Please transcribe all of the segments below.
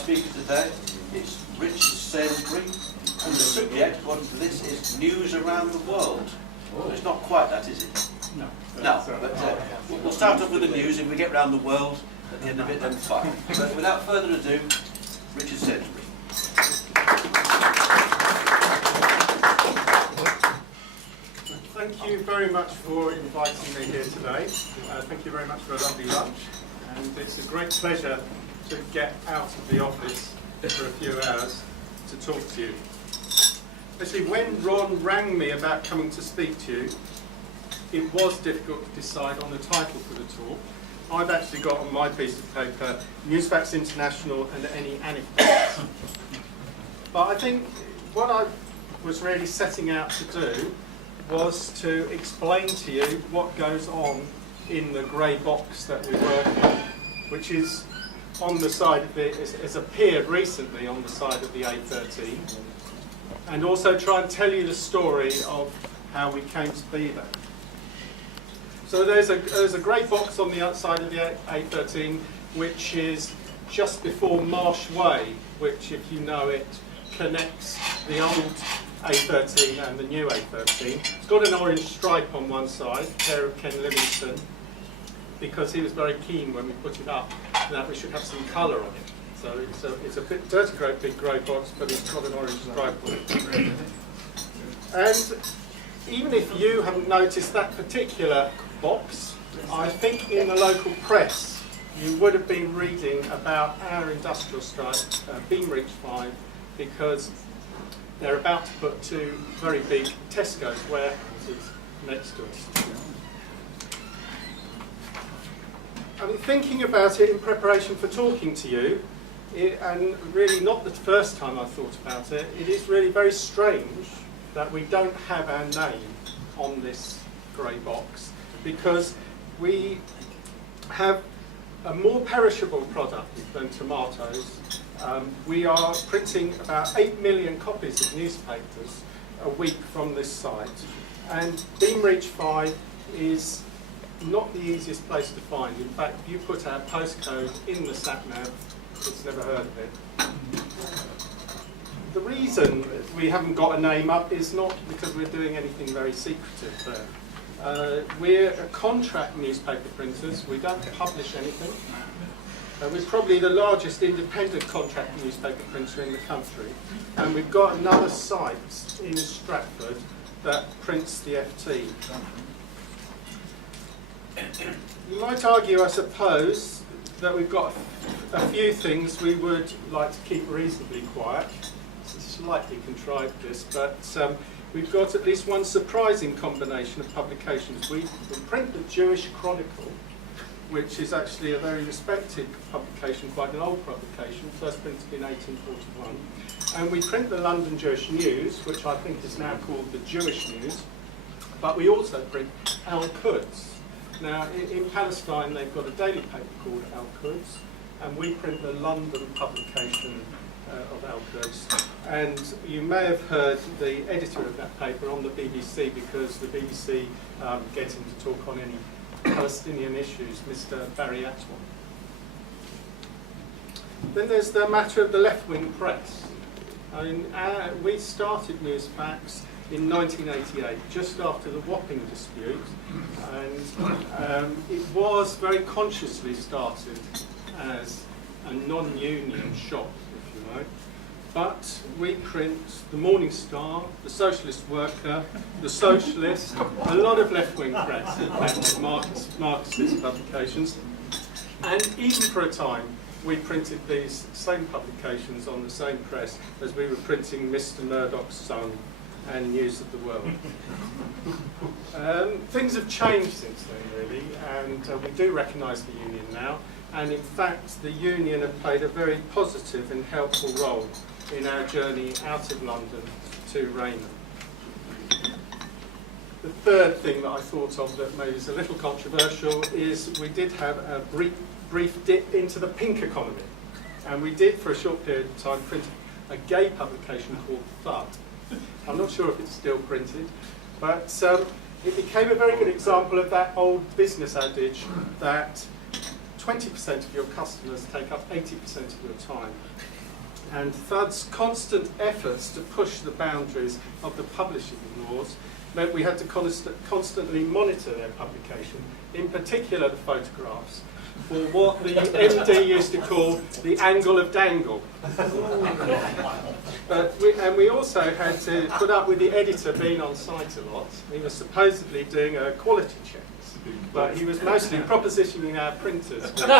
speaker today. It's Richard Sainsbury, and the subject, according to this, is news around the world. Well, it's not quite that, is it? No. No, but we'll start off with the news. If we get round the world at the end of it, then fine. But without further ado, Richard Sainsbury. Thank you very much for inviting me here today. Thank you very much for a lovely lunch. And it's a great pleasure to get out of the office for a few hours to talk to you. Actually, when Ron rang me about coming to speak to you, it was difficult to decide on the title for the talk. I've actually got on my piece of paper Newsfacts International and any anecdotes. But I think what I was really setting out to do was to explain to you what goes on in the grey box that we work in, which is on the side of it, has appeared recently on the side of the A13, and also try and tell you the story of how we came to be there. So there's a grey box on the outside of the A13, which is just before Marsh Way, which, if you know it, connects the old A13 and the new A13. It's got an orange stripe on one side, care of Ken Livingston, because he was very keen when we put it up that we should have some colour on it. So it's a bit dirty, great big grey box, but it's got an orange stripe on it. And even if you haven't noticed that particular box, I think in the local press you would have been reading about our industrial strike, Beamreach 5, because they're about to put two very big Tesco's warehouses next to us. I mean, thinking about it in preparation for talking to you, and really not the first time I've thought about it, it is really very strange that we don't have our name on this grey box, because we have a more perishable product than tomatoes. We are printing about 8 million copies of newspapers a week from this site, and Beamreach 5 is not the easiest place to find. In fact, if you put our postcode in the sat-nav, it's never heard of it. The reason we haven't got a name up is not because we're doing anything very secretive there. We're a contract newspaper printers. We don't publish anything. We're probably the largest independent contract newspaper printer in the country, and we've got another site in Stratford that prints the FT. You might argue, I suppose, that we've got a few things we would like to keep reasonably quiet. It's a slightly contrived this, but we've got at least one surprising combination of publications. We print the Jewish Chronicle, which is actually a very respected publication, quite an old publication, first printed in 1841. And we print the London Jewish News, which I think is now called the Jewish News, but we also print Al-Quds. Now, in Palestine, they've got a daily paper called Al-Quds, and we print the London publication of Al-Quds. And you may have heard the editor of that paper on the BBC, because the BBC get him to talk on any Palestinian issues, Mr Barry Atwell. Then there's the matter of the left-wing press. I mean, we started Newsfacts in 1988, just after the Wapping dispute, and it was very consciously started as a non-union shop, if you like. But we print the Morning Star, the Socialist Worker, the Socialist, a lot of left-wing press, in fact, Marxist publications. And even for a time, we printed these same publications on the same press as we were printing Mr Murdoch's Sun and News of the World. Things have changed since then, really, and we do recognise the union now. And in fact, the union have played a very positive and helpful role in our journey out of London to Raynham. The third thing that I thought of that maybe is a little controversial is we did have a brief dip into the pink economy. And we did, for a short period of time, print a gay publication called Thud. I'm not sure if it's still printed, but it became a very good example of that old business adage that 20% of your customers take up 80% of your time. And Thud's constant efforts to push the boundaries of the publishing laws meant we had to constantly monitor their publication, in particular the photographs, for what the MD used to call the angle of dangle. And we also had to put up with the editor being on site a lot. He was supposedly doing quality checks, but he was mostly propositioning our printers with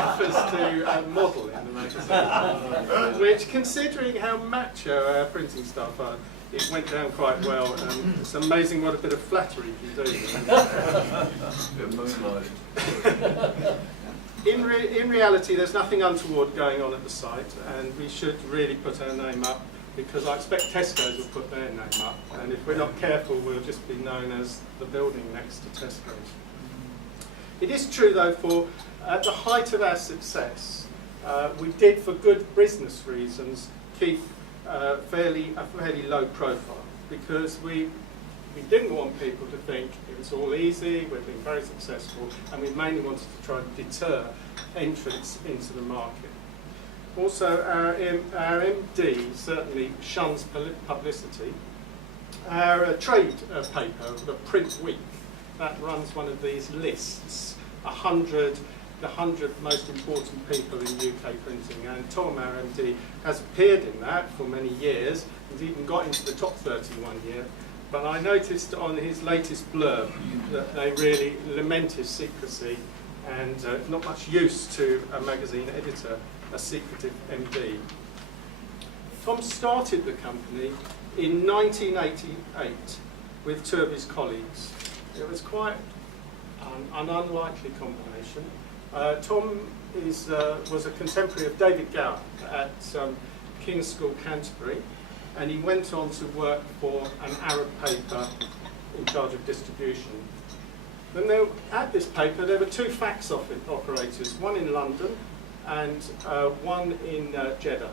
offers to model in the magazine, which, considering how macho our printing staff are, it went down quite well. It's amazing what a bit of flattery can do. In reality, there's nothing untoward going on at the site, and we should really put our name up, because I expect Tesco's will put their name up, and if we're not careful, we'll just be known as the building next to Tesco's. It is true, though, for at the height of our success, we did, for good business reasons, keep a fairly low profile, because we didn't want people to think it was all easy, we've been very successful, and we mainly wanted to try and deter entrance into the market. Also, our MD certainly shuns publicity. Our trade paper, the Print Week, that runs one of these lists, the 100 most important people in UK printing, and Tom, our MD, has appeared in that for many years. He's even got into the top 30 one year. But I noticed on his latest blurb that they really lament his secrecy, and not much use to a magazine editor, a secretive MD. Tom started the company in 1988 with two of his colleagues. It was quite an unlikely combination. Tom was a contemporary of David Gower at King's School, Canterbury, and he went on to work for an Arab paper in charge of distribution. Then at this paper there were two fax operators, one in London and one in Jeddah.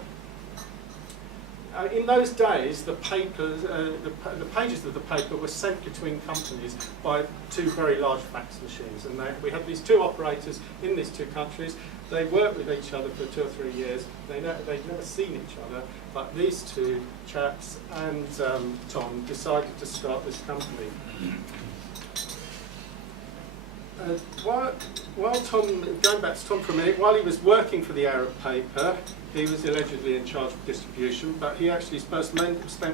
In those days, the pages of the paper were sent between companies by two very large fax machines, and we had these two operators in these two countries. They worked with each other for 2 or 3 years. They'd never seen each other, but these two chaps and Tom decided to start this company. While Tom, going back to Tom for a minute, while he was working for the Arab paper, he was allegedly in charge of distribution, but he actually spent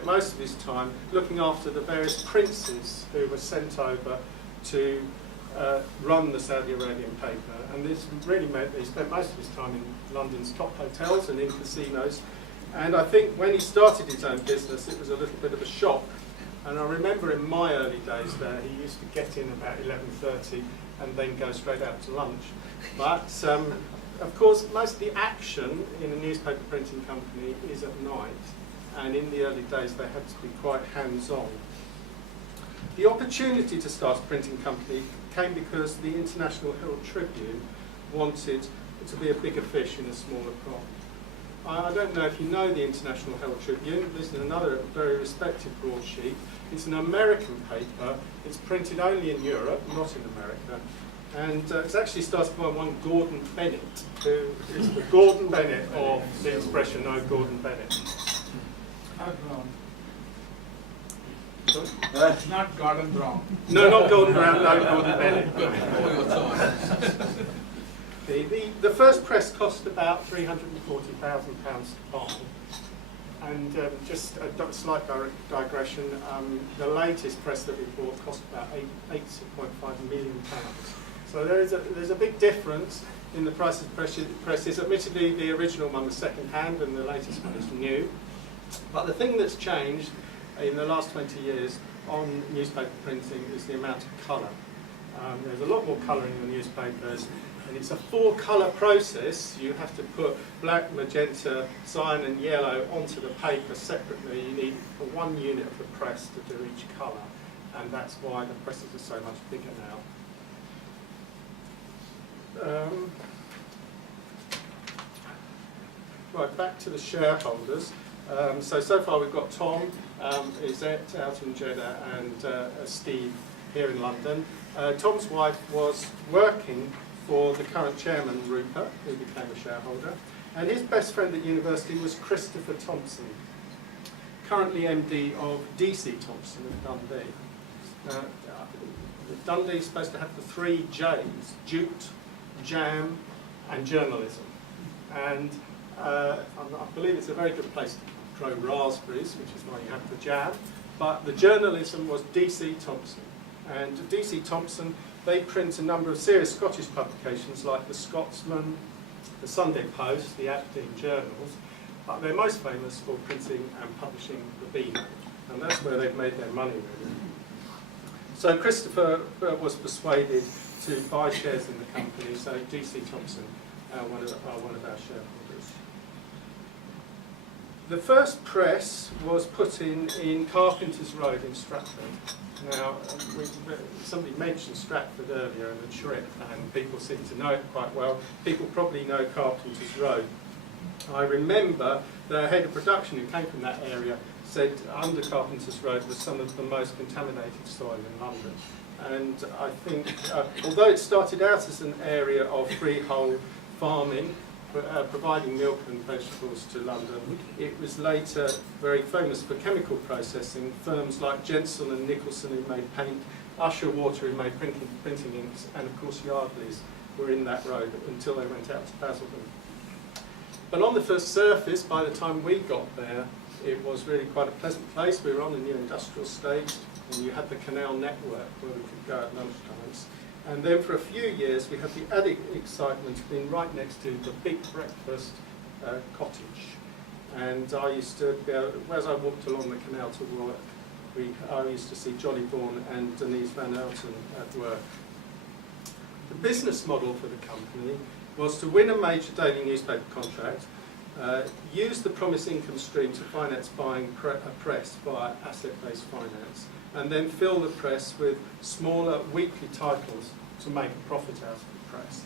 most of his time looking after the various princes who were sent over to run the Saudi Arabian paper. And this really meant that he spent most of his time in London's top hotels and in casinos. And I think when he started his own business, it was a little bit of a shock. And I remember in my early days there, he used to get in about 11:30 and then go straight out to lunch. But of course, most of the action in a newspaper printing company is at night, and in the early days they had to be quite hands-on. The opportunity to start a printing company came because the International Herald Tribune wanted to be a bigger fish in a smaller pond. I don't know if you know the International Herald Tribune. This is another very respected broadsheet. It's an American paper. It's printed only in Europe, not in America. And it's actually started by one Gordon Bennett, who is the Gordon Bennett of the expression, no Gordon Bennett. Not Gordon Brown. No, not Gordon Brown, no Gordon Bennett. The first press cost about £340,000 to buy. And just a slight digression, the latest press that we bought cost about £8.5 million. So there's a big difference in the price of presses. Admittedly, the original one was second-hand and the latest one is new. But the thing that's changed in the last 20 years on newspaper printing is the amount of colour. There's a lot more colour in the newspapers, and it's a 4-colour process. You have to put black, magenta, cyan and yellow onto the paper separately. You need for 1 unit of the press to do each colour, and that's why the presses are so much bigger now. Right, back to the shareholders. So far we've got Tom, Izette out in Jeddah, and Steve here in London. Tom's wife was working for the current chairman, Rupert, who became a shareholder. And his best friend at university was Christopher Thompson, currently MD of DC Thompson at Dundee. Dundee is supposed to have the 3 J's: jute, jam and journalism. And I believe it's a very good place to grow raspberries, which is why you have the jam. But the journalism was DC Thompson. And DC Thompson, they print a number of serious Scottish publications like the Scotsman, the Sunday Post, the Aberdeen Journals. But they're most famous for printing and publishing the Beano. And that's where they've made their money, really. So Christopher was persuaded to buy shares in the company, so DC Thompson are one of our shareholders. The first press was put in Carpenter's Road in Stratford. Now, somebody mentioned Stratford earlier and the trip, and people seem to know it quite well. People probably know Carpenter's Road. I remember the head of production who came from that area said under Carpenter's Road was some of the most contaminated soil in London. And I think, although it started out as an area of freehold farming, providing milk and vegetables to London, it was later very famous for chemical processing. Firms like Jensen and Nicholson who made paint, Usher Water who made printing inks, and of course Yardley's were in that road until they went out to Basildon. But on the first surface, by the time we got there, it was really quite a pleasant place. We were on the new industrial estate, and you had the canal network where we could go at lunchtimes. And then for a few years, we had the added excitement of being right next to the big breakfast cottage. And I used to go, as I walked along the canal to work, I used to see Johnny Bourne and Denise Van Elton at work. The business model for the company was to win a major daily newspaper contract, use the promised income stream to finance buying a press via asset-based finance, and then fill the press with smaller weekly titles to make a profit out of the press.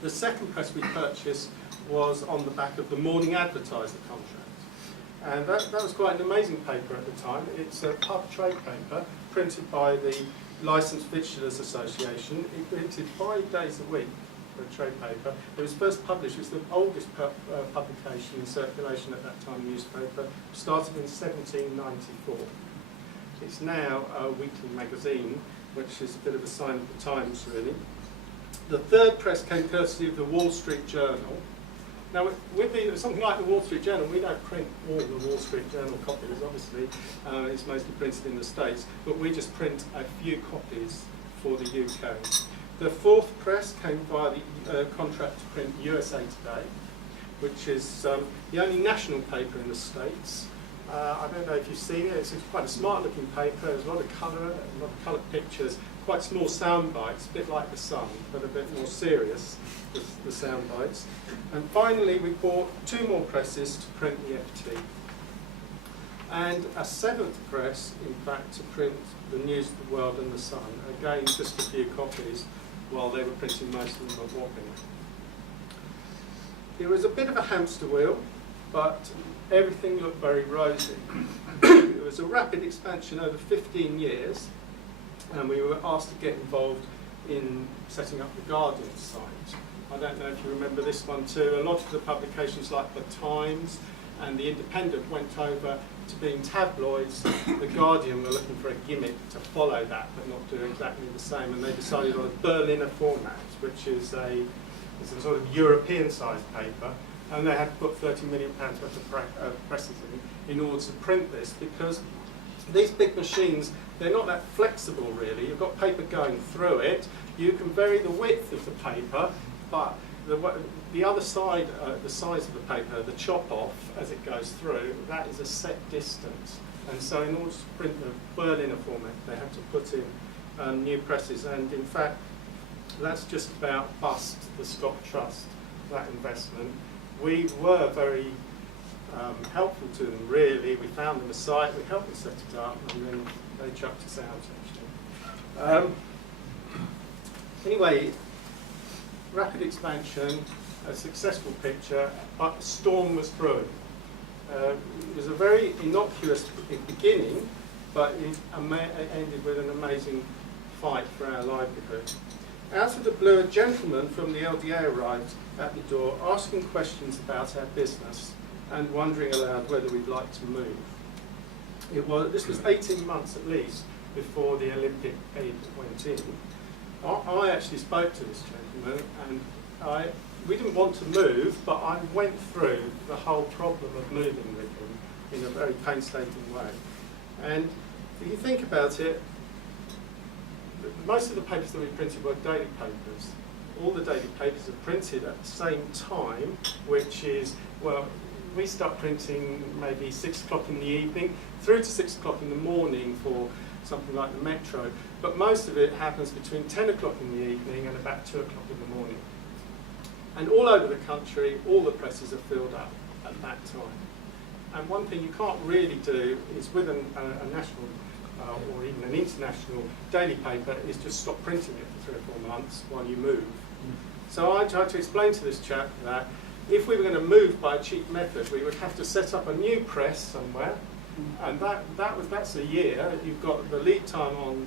The second press we purchased was on the back of the Morning Advertiser contract. And that was quite an amazing paper at the time. It's a pub trade paper printed by the Licensed Victuallers Association. It printed 5 days a week for a trade paper. It was first published, it was the oldest publication in circulation at that time, newspaper, started in 1794. It's now a weekly magazine, which is a bit of a sign of the times, really. The third press came courtesy of the Wall Street Journal. Now, with something like the Wall Street Journal, we don't print all the Wall Street Journal copies, obviously. It's mostly printed in the States, but we just print a few copies for the UK. The fourth press came via the contract to print USA Today, which is the only national paper in the States. I don't know if you've seen it. It's quite a smart-looking paper. There's a lot of colour pictures, quite small sound bites, a bit like The Sun, but a bit more serious, the sound bites. And finally, we bought 2 more presses to print the FT. And a 7th press, in fact, to print the News of the World and The Sun. Again, just a few copies, while they were printing most of them at Wapping. It was a bit of a hamster wheel, but everything looked very rosy. It was a rapid expansion over 15 years, and we were asked to get involved in setting up the Guardian site. I don't know if you remember this one too. A lot of the publications like The Times and The Independent went over to being tabloids. The Guardian were looking for a gimmick to follow that, but not do exactly the same, and they decided on a Berliner format, which is a sort of European-sized paper. And they had to put £30 million worth of presses in order to print this, because these big machines, they're not that flexible really. You've got paper going through it. You can vary the width of the paper, but the other side, the size of the paper, the chop off as it goes through, that is a set distance. And so in order to print the Berliner format, they had to put in new presses. And in fact, that's just about bust the Scott Trust, that investment. We were very helpful to them, really. We found them a site, we helped them set it up, and then they chucked us out, actually. Anyway, rapid expansion, a successful picture, but a storm was brewing. It was a very innocuous beginning, but it ended with an amazing fight for our livelihood. Out of the blue, a gentleman from the LDA arrived at the door asking questions about our business and wondering aloud whether we'd like to move. This was 18 months at least before the Olympic aid went in. I actually spoke to this gentleman, and we didn't want to move, but I went through the whole problem of moving with him in a very painstaking way. And if you think about it, most of the papers that we printed were daily papers. All the daily papers are printed at the same time, which is, well, we start printing maybe 6 o'clock in the evening through to 6 o'clock in the morning for something like the Metro, but most of it happens between 10 o'clock in the evening and about 2 o'clock in the morning. And all over the country, all the presses are filled up at that time. And one thing you can't really do is with a national or even an international daily paper is just stop printing it for 3 or 4 months while you move. So I tried to explain to this chap that if we were going to move by a cheap method, we would have to set up a new press somewhere, and that's a year. You've got the lead time on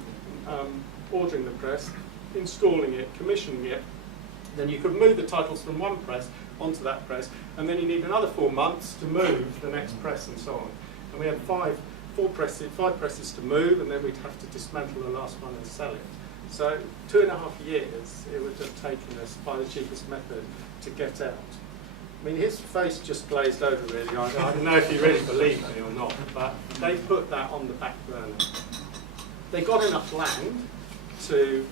ordering the press, installing it, commissioning it. Then you could move the titles from one press onto that press, and then you need another 4 months to move the next press and so on. And we had five presses to move, and then we'd have to dismantle the last one and sell it. So 2.5 years it would have taken us by the cheapest method to get out. I mean, his face just glazed over really. I don't know if he really believed me or not, but they put that on the back burner. They got enough land to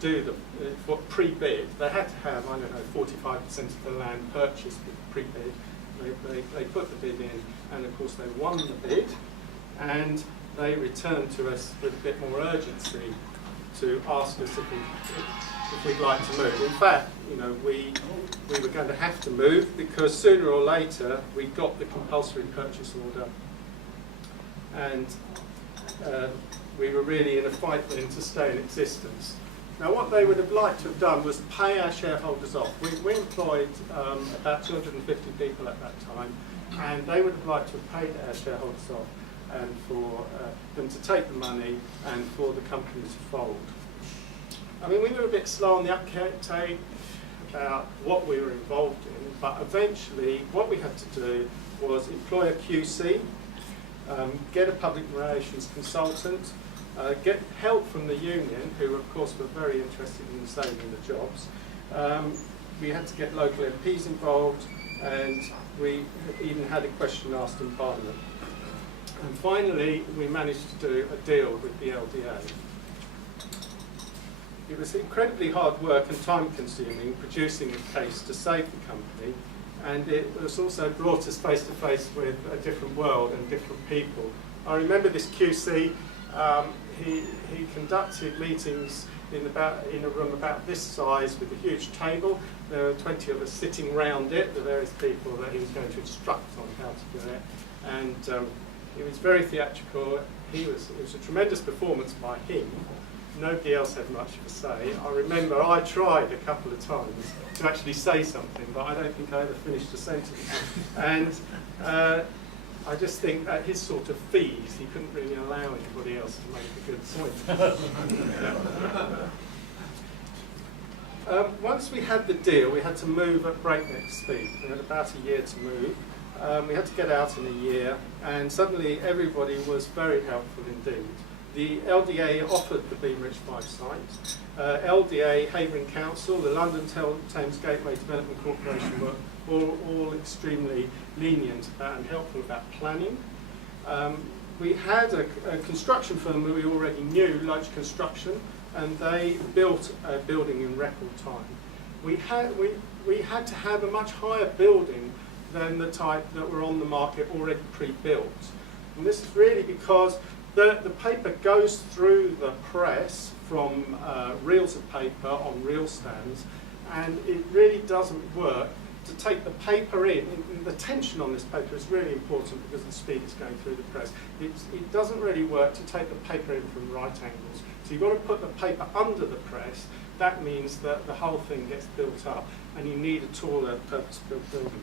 do the pre-bid. They had to have, I don't know, 45% of the land purchased pre-bid. They put the bid in, and of course they won the bid, and they returned to us with a bit more urgency to ask us if we'd like to move. In fact, you know, we were going to have to move because sooner or later we got the compulsory purchase order, and we were really in a fight then to stay in existence. Now, what they would have liked to have done was pay our shareholders off. We employed about 250 people at that time, and they would have liked to have paid our shareholders off and for them to take the money and for the company to fold. I mean, we were a bit slow on the uptake about what we were involved in, but eventually what we had to do was employ a QC, get a public relations consultant, get help from the union, who of course were very interested in saving the jobs. We had to get local MPs involved, and we even had a question asked in Parliament. And finally, we managed to do a deal with the LDA. It was incredibly hard work and time-consuming producing a case to save the company, and it was also brought us face to face with a different world and different people. I remember this QC. He conducted meetings in a room about this size with a huge table. There were 20 of us sitting round it, the various people that he was going to instruct on how to do it. And it was very theatrical. It was a tremendous performance by him. Nobody else had much of a say. I remember I tried a couple of times to actually say something, but I don't think I ever finished a sentence. And I just think at his sort of fees, he couldn't really allow anybody else to make a good point. Once we had the deal, we had to move at breakneck speed. We had about a year to move. We had to get out in a year, and suddenly everybody was very helpful indeed. The LDA offered the Beameridge 5 site. LDA, Havering Council, the London Thames Gateway Development Corporation were all extremely lenient and helpful about planning. We had a construction firm that we already knew, Loach Construction, and they built a building in record time. We had to have a much higher building than the type that were on the market already pre-built. And this is really because the paper goes through the press from reels of paper on reel stands, and it really doesn't work to take the paper in. The tension on this paper is really important because of the speed it's going through the press. It doesn't really work to take the paper in from right angles. So you've got to put the paper under the press. That means that the whole thing gets built up, and you need a taller purpose-built building.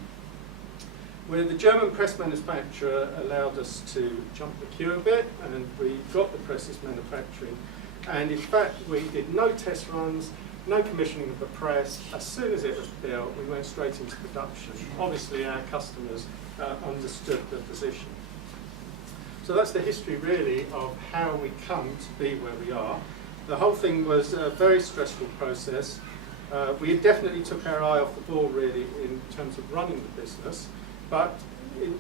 Where the German press manufacturer allowed us to jump the queue a bit, and we got the presses manufacturing. And in fact, we did no test runs, no commissioning of the press. As soon as it was built, we went straight into production. Obviously, our customers understood the position. So that's the history, really, of how we come to be where we are. The whole thing was a very stressful process. We definitely took our eye off the ball, really, in terms of running the business. But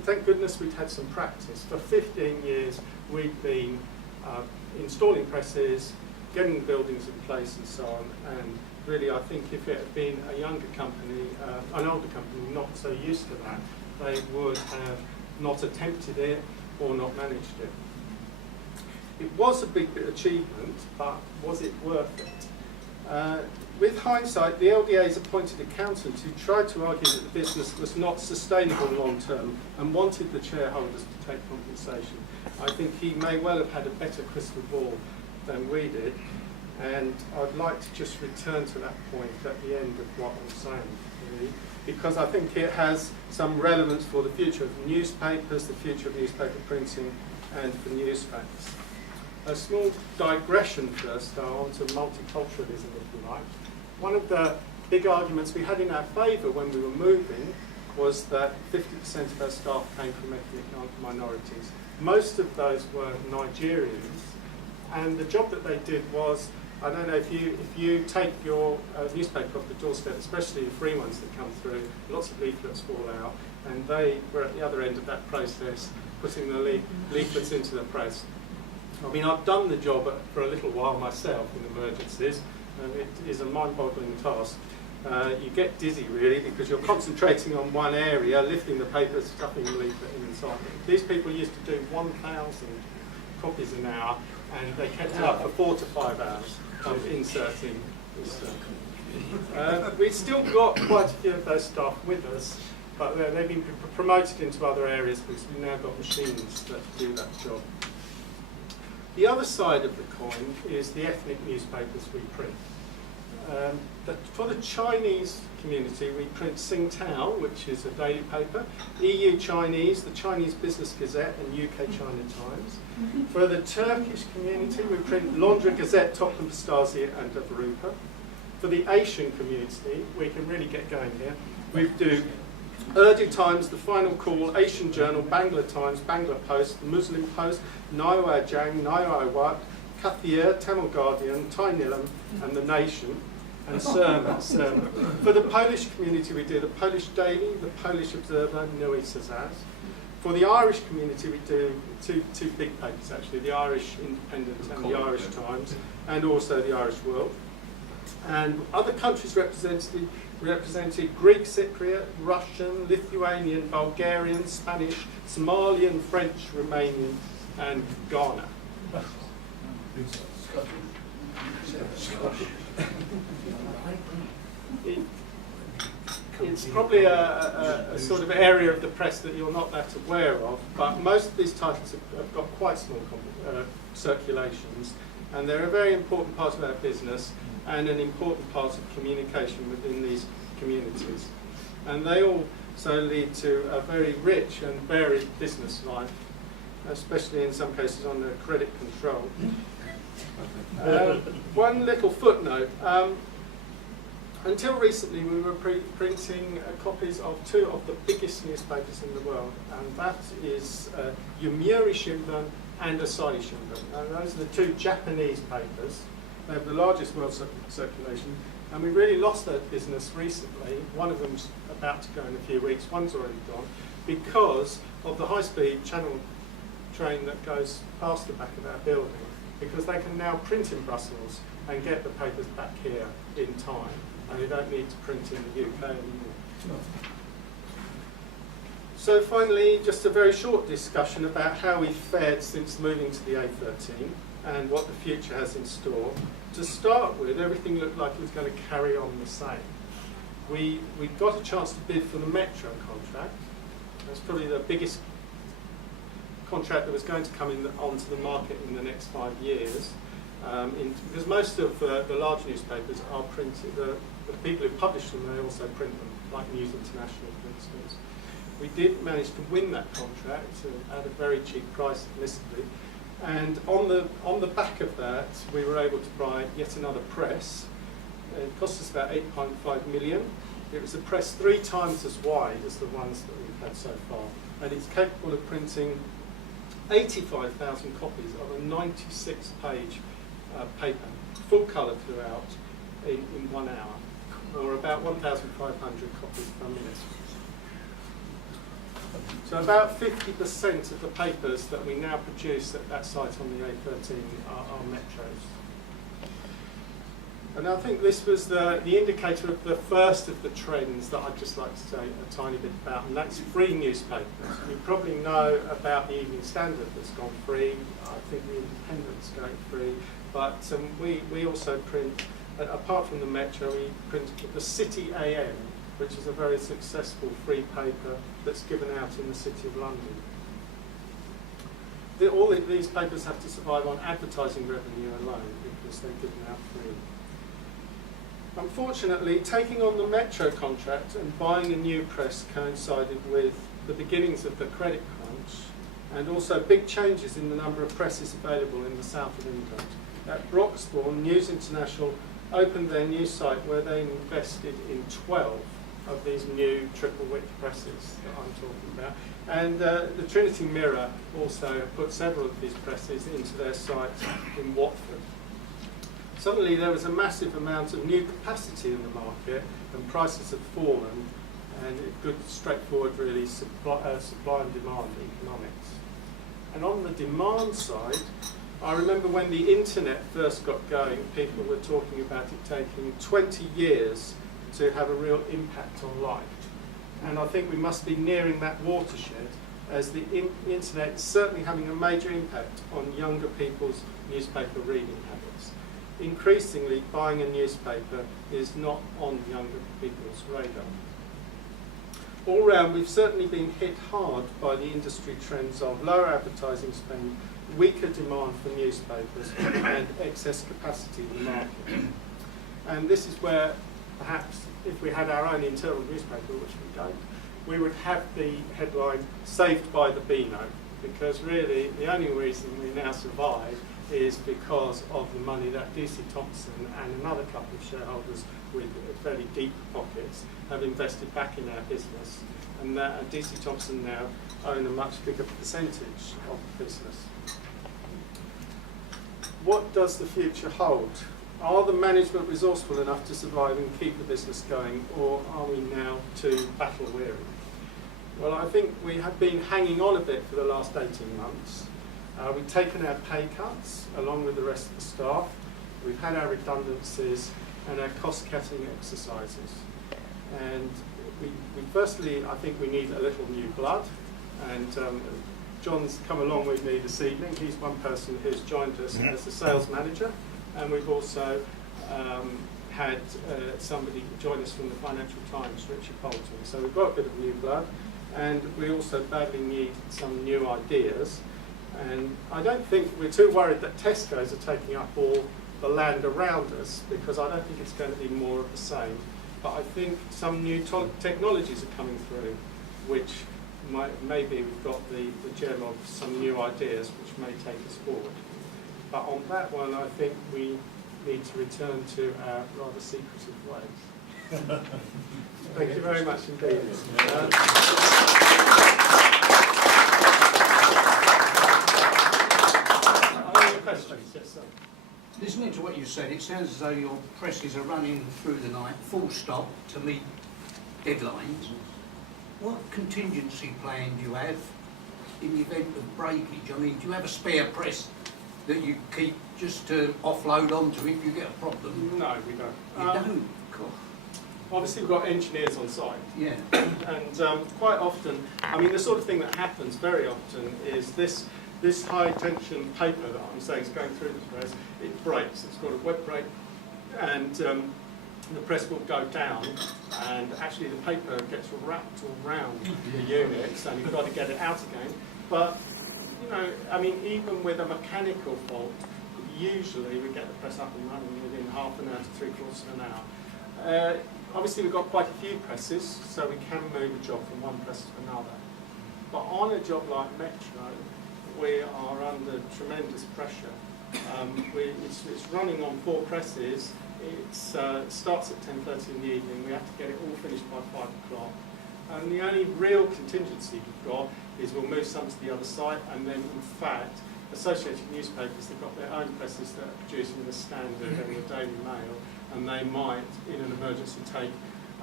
thank goodness we'd had some practice. For 15 years, we'd been installing presses, getting the buildings in place and so on. And really, I think if it had been a younger company, an older company not so used to that, they would have not attempted it or not managed it. It was a big achievement, but was it worth it? With hindsight, the LDA's appointed accountant who tried to argue that the business was not sustainable long term and wanted the shareholders to take compensation. I think he may well have had a better crystal ball than we did, and I'd like to just return to that point at the end of what I'm saying, really, because I think it has some relevance for the future of newspapers, the future of newspaper printing, and for newsfacts. A small digression first onto multiculturalism, if you like. One of the big arguments we had in our favour when we were moving was that 50% of our staff came from ethnic minorities. Most of those were Nigerians, and the job that they did was, I don't know, if you take your newspaper off the doorstep, especially the free ones that come through, lots of leaflets fall out, and they were at the other end of that process, putting the leaflets into the press. I mean, I've done the job for a little while myself in emergencies, and it is a mind-boggling task. You get dizzy, really, because you're concentrating on one area, lifting the paper, stuffing the leaflet inside. These people used to do 1,000 copies an hour, and they kept it up for 4 to 5 hours of inserting this. We've still got quite a few of those staff with us, but they've been promoted into other areas because we've now got machines that do that job. The other side of the coin is the ethnic newspapers we print. For the Chinese community, we print Tsingtao, which is a daily paper, EU Chinese, the Chinese Business Gazette, and UK China Times. For the Turkish community, we print Londra Gazette, Toplum Stasi, and Avrupa. For the Asian community, we can really get going here. We do Urdu Times, The Final Call, Asian Journal, Bangla Times, Bangla Post, Muslim Post, Nyo Ajang, Nyo Iwat, Kathir, Tamil Guardian, Thai Nilam, and The Nation, and Sermon. For the Polish community, we do the Polish Daily, the Polish Observer, Nowy Sazaz. For the Irish community, we do two big papers, actually, the Irish Independent and the Irish Times, and also the Irish World. And other countries represented Greek Cypriot, Russian, Lithuanian, Bulgarian, Spanish, Somalian, French, Romanian, and Ghana. It's probably a sort of area of the press that you're not that aware of, but most of these titles have got quite small circulations, and they're a very important part of our business and an important part of communication within these communities. And they also lead to a very rich and varied business life, especially in some cases on the credit control. One little footnote. Until recently, we were printing copies of 2 of the biggest newspapers in the world, and that is Yomiuri Shimbun and Asahi Shimbun. And those are the 2 Japanese papers. They have the largest world circulation, and we really lost that business recently. One of them's about to go in a few weeks, one's already gone, because of the high-speed channel train that goes past the back of our building, because they can now print in Brussels and get the papers back here in time, and they don't need to print in the UK anymore. So finally, just a very short discussion about how we've fared since moving to the A13 and what the future has in store. To start with, everything looked like it was going to carry on the same. We got a chance to bid for the Metro contract. That's probably the biggest contract that was going to come onto the market in the next 5 years, because most of the large newspapers are printed, the people who publish them, they also print them, like News International, for instance. We did manage to win that contract at a very cheap price, admittedly, And on the back of that, we were able to buy yet another press. It cost us about 8.5 million. It was a press 3 times as wide as the ones that we've had so far, and it's capable of printing 85,000 copies of a 96-page paper, full colour throughout, in 1 hour, or about 1,500 copies per minute. So about 50% of the papers that we now produce at that site on the A13 are metros. And I think this was the indicator of the first of the trends that I'd just like to say a tiny bit about, and that's free newspapers. You probably know about the Evening Standard that's gone free. I think the Independent's going free, but we also print, apart from the Metro, we print the City AM, which is a very successful free paper that's given out in the City of London. All these papers have to survive on advertising revenue alone because they're given out free. Unfortunately, taking on the Metro contract and buying a new press coincided with the beginnings of the credit crunch and also big changes in the number of presses available in the south of England. At Broxbourne, News International opened their new site where they invested in 12 of these new triple-width presses that I'm talking about. And the Trinity Mirror also put several of these presses into their site in Watford. Suddenly there was a massive amount of new capacity in the market and prices had fallen, and it good, straightforward really supply and demand economics. And on the demand side, I remember when the internet first got going, people were talking about it taking 20 years to have a real impact on life. And I think we must be nearing that watershed, as the internet is certainly having a major impact on younger people's newspaper reading habits. Increasingly, buying a newspaper is not on younger people's radar. All round, we've certainly been hit hard by the industry trends of lower advertising spend, weaker demand for newspapers, and excess capacity in the market. And this is where, perhaps, if we had our own internal newspaper, which we don't, we would have the headline, "Saved by the Beano," because really the only reason we now survive is because of the money that DC Thompson and another couple of shareholders with fairly deep pockets have invested back in our business, and that DC Thompson now own a much bigger percentage of the business. What does the future hold? Are the management resourceful enough to survive and keep the business going, or are we now too battle weary? Well, I think we have been hanging on a bit for the last 18 months. We've taken our pay cuts along with the rest of the staff. We've had our redundancies and our cost-cutting exercises. And firstly, I think we need a little new blood. And John's come along with me this evening. He's one person who's joined us as the sales manager. And we've also had somebody join us from the Financial Times, Richard Bolton. So we've got a bit of new blood. And we also badly need some new ideas. And I don't think we're too worried that Tesco's are taking up all the land around us, because I don't think it's going to be more of the same. But I think some new technologies are coming through, which maybe we've got the gem of some new ideas which may take us forward. But on that one, I think we need to return to our rather secretive ways. Thank you very much indeed. Questions? Yes, sir. Listening to what you said, it sounds as though your presses are running through the night, full stop, to meet deadlines. What contingency plan do you have in the event of breakage? I mean, do you have a spare press that you keep just to offload onto if you get a problem? No, we don't. You don't? God. Obviously, we've got engineers on site. Yeah. And quite often, I mean, the sort of thing that happens very often is this high tension paper that I'm saying is going through the press, it breaks. It's got a web break, and the press will go down, and actually the paper gets wrapped around the units, and you've got to get it out again. But, you know, I mean, even with a mechanical fault, usually we get the press up and running within half an hour to 3/4 of an hour. Obviously, we've got quite a few presses, so we can move a job from one press to another. But on a job like Metro, we are under tremendous pressure. It's running on 4 presses. It starts at 10:30 in the evening. We have to get it all finished by 5 o'clock. And the only real contingency we've got is we'll move some to the other site, and then in fact, Associated Newspapers, they've got their own presses that are producing the Standard and the Daily Mail, and they might, in an emergency, take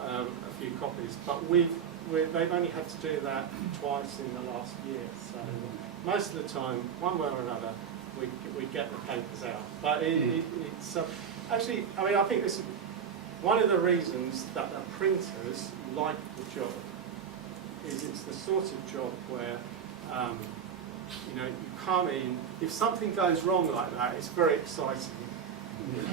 a few copies. But they've only had to do that twice in the last year. So most of the time, one way or another, we get the papers out. But it's actually, I mean, I think this is one of the reasons that the printers like the job. Is it's the sort of job where you know, you come in, if something goes wrong like that, it's very exciting.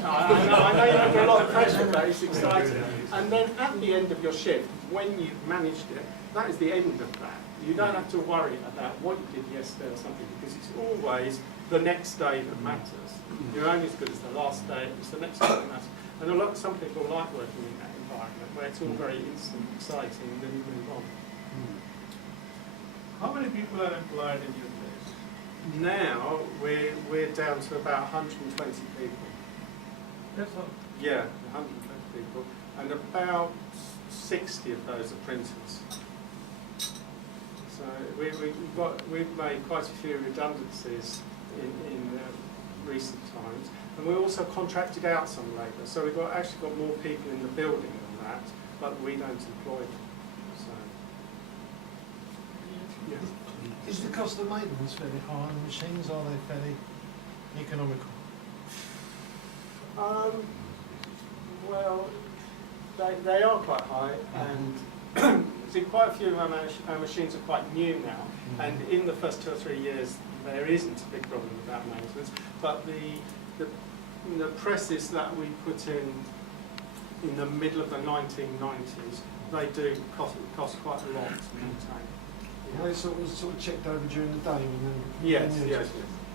I know you're under a lot of pressure, but it's exciting. And then at the end of your shift, when you've managed it, that is the end of that. You don't have to worry about what you did yesterday or something, because it's always the next day that matters. You're only as good as the last day, it's the next day that matters. And some people like working in that environment, where it's all very instant, exciting, and then you move on. How many people are employed in your place? Now we're down to about 120 people. That's all. Yeah, 120 people, and about 60 of those are printers. So we've made quite a few redundancies in recent times, and we also contracted out some labour. So we've actually got more people in the building than that, but we don't employ them. So. Yeah. Is the cost of maintenance fairly high on the machines? Are they fairly economical? Well, they are quite high, and see, quite a few of our machines are quite new now, and in the first 2 or 3 years there isn't a big problem about maintenance, but the presses that we put in the middle of the 1990s, they do cost quite a lot to maintain. Are they sort of checked over during the day? Yes.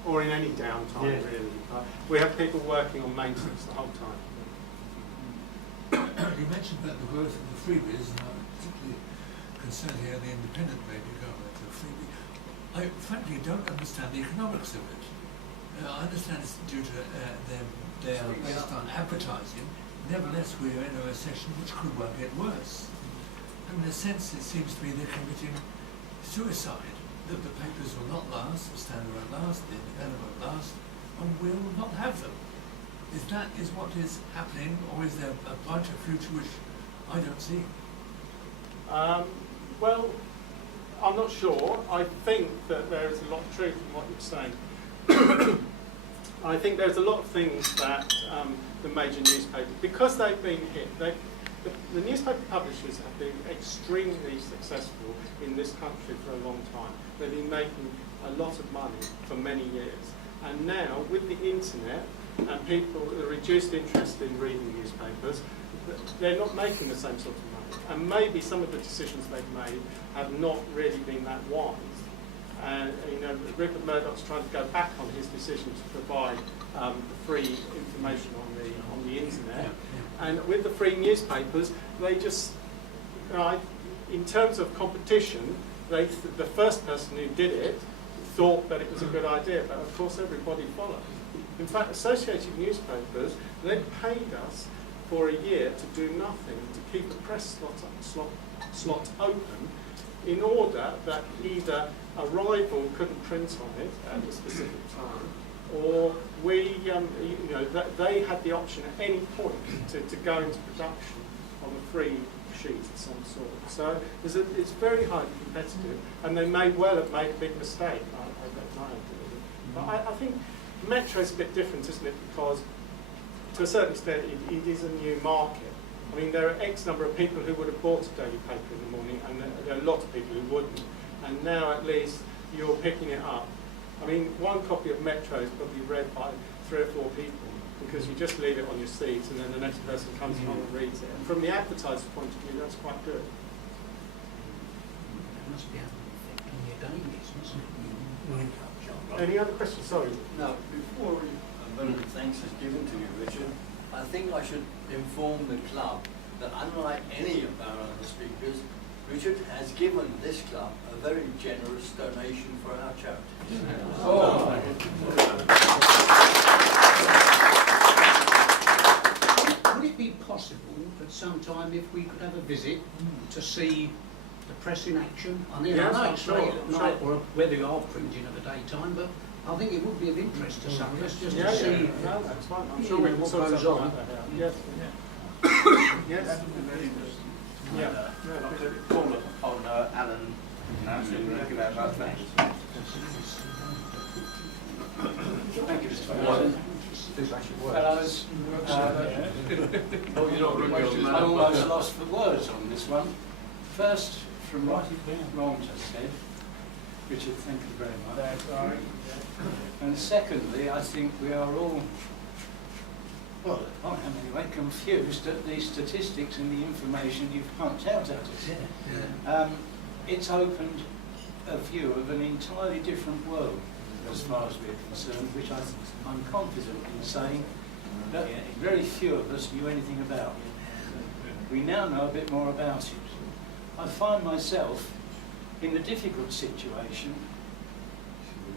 Or in any downtime, really. We have people working on maintenance the whole time. You mentioned about the growth of the freebies, and I'm particularly concerned here the independent maybe going into a freebie. I frankly don't understand the economics of it. I understand it's due to they are based on advertising. Nevertheless, we are in a recession which could well get worse. And in a sense, it seems to me they're committing suicide, that the papers will not last, the Standard won't last, the Independent won't last, and we'll not have them. Is what is happening, or is there a brighter future which I don't see? Well, I'm not sure. I think that there is a lot of truth in what you're saying. I think there's a lot of things that the major newspapers, because they've been hit, the newspaper publishers have been extremely successful in this country for a long time. They've been making a lot of money for many years. And now, with the internet and people, the reduced interest in reading newspapers, they're not making the same sort of money. And maybe some of the decisions they've made have not really been that wise. And you know, Rupert Murdoch's trying to go back on his decision to provide free information on the internet. And with the free newspapers, they just, in terms of competition, the first person who did it thought that it was a good idea, but of course everybody followed. In fact, Associated Newspapers, they paid us for a year to do nothing, to keep the press slot open, in order that either a rival couldn't print on it at a specific time, or they had the option at any point to go into production of a free sheet of some sort. So it's very highly competitive, and they may well have made a big mistake. I don't know. But I think Metro's a bit different, isn't it? Because to a certain extent, it is a new market. I mean, there are X number of people who would have bought a daily paper in the morning, and there are a lot of people who wouldn't. And now, at least, you're picking it up. I mean, one copy of Metro is probably read by 3 or 4 people, because you just leave it on your seat, and then the next person comes along and reads it. And from the advertiser's point of view, that's quite good. It must be affecting your day business. Any other questions? Sorry. Now, before a vote of thanks is given to you, Richard, I think I should inform the club that unlike any of our other speakers, Richard has given this club a very generous donation for our charity. Would it be possible at some time if we could have a visit to see the press in action? I mean, Yes, I know I'm it's sure, late at sure. night or whether you are printing of a daytime, but I think it would be of interest to some of us just Yeah, to yeah, see no, that's fine. I'm you sure we know, can what sort goes something on. like that out. Yes. Yes. Yeah. Call on Alan now to give out about that. Thank you, Mr. President. Fellows, I almost lost for words on this one. First, from what Ron just said, Richard, thank you very much. And secondly, I think we are all, well, I am anyway, confused at the statistics and the information you've pumped out at us. It's opened a view of an entirely different world as far as we're concerned, which I'm confident in saying that very few of us knew anything about. We now know a bit more about it. I find myself in the difficult situation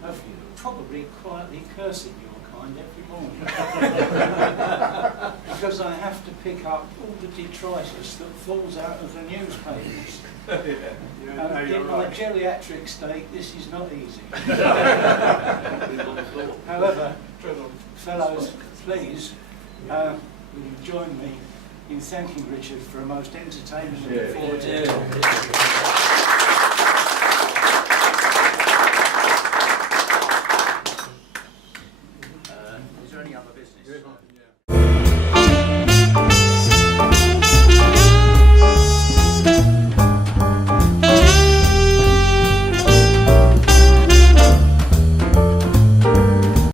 of probably quietly cursing your kind every morning. Because I have to pick up all the detritus that falls out of the newspapers. In my geriatric state, this is not easy. However, fellows, please, will you join me in thanking Richard for a most entertaining and informative.